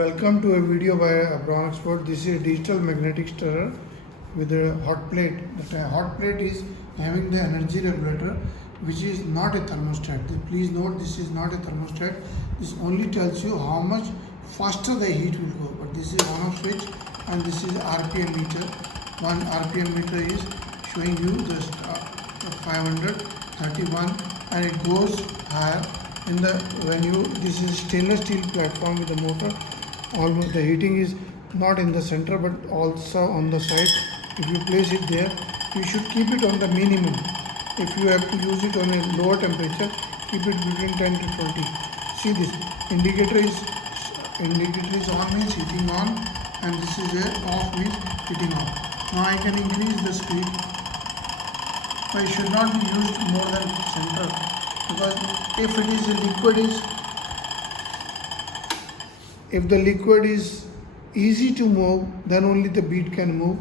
Welcome to a video by Abron Expert. This is a digital magnetic stirrer with a hot plate. The hot plate is having the energy regulator, which is not a thermostat. Please note, this is not a thermostat. This only tells you how much faster the heat will go. But this is on-off switch, and this is RPM meter. One RPM meter is showing you the 531, and it goes higher. This is stainless steel platform with a motor. Almost the heating is not in the center but also on the side. If you place it there, you should keep it on the minimum. If you have to use it on a lower temperature, keep it between 10 to 20. See, this indicator is on, means heating on, and this is a off, means heating off. Now I can increase the speed, but it should not be used more than center, because if the liquid is easy to move, then only the bead can move.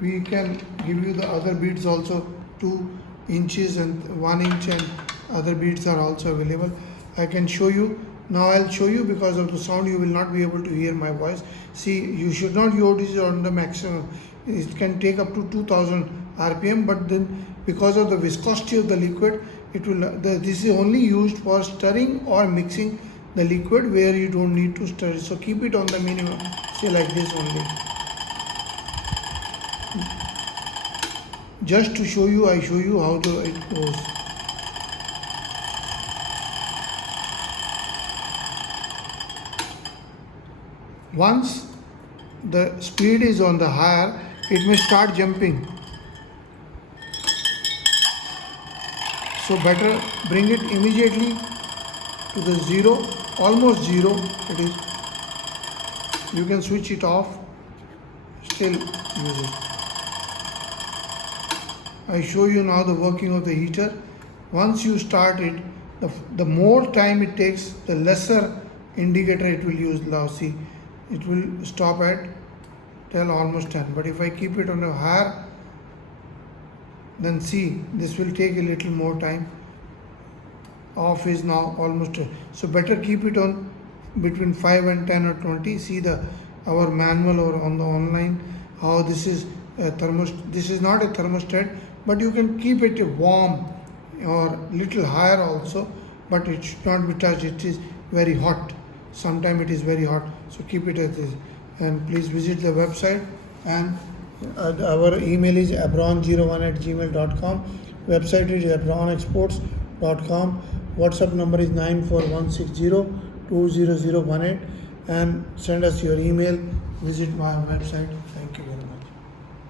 We can give you the other beads also, 2 inches and 1 inch, and other beads are also available. I can show you. Now I'll show you, because of the sound you will not be able to hear my voice. See, you should not use it on the maximum. It can take up to 2000 RPM, but then because of the viscosity of the liquid, this is only used for stirring or mixing the liquid where you don't need to stir it. So keep it on the minimum, say like this only. Just to show you, I show you how it goes. Once the speed is on the higher, it may start jumping. So better bring it immediately to the zero, almost zero it is. You can switch it off, still use it. I show you now the working of the heater. Once you start it, the more time it takes, the lesser indicator it will use. Now see, it will stop at till almost 10. But if I keep it on a higher, then see, this will take a little more time. Off is now almost, so better keep it on between 5 and 10 or 20. See our manual or on the online how this is a thermostat. This is not a thermostat, but you can keep it warm or little higher also, but it should not be touched. It is very hot. Sometimes it is very hot, so keep it as this. And please visit the website, and our email is abron01@gmail.com. Website is abronexports.com. WhatsApp number is 94160 20018, and send us your email. Visit my website. Thank you very much.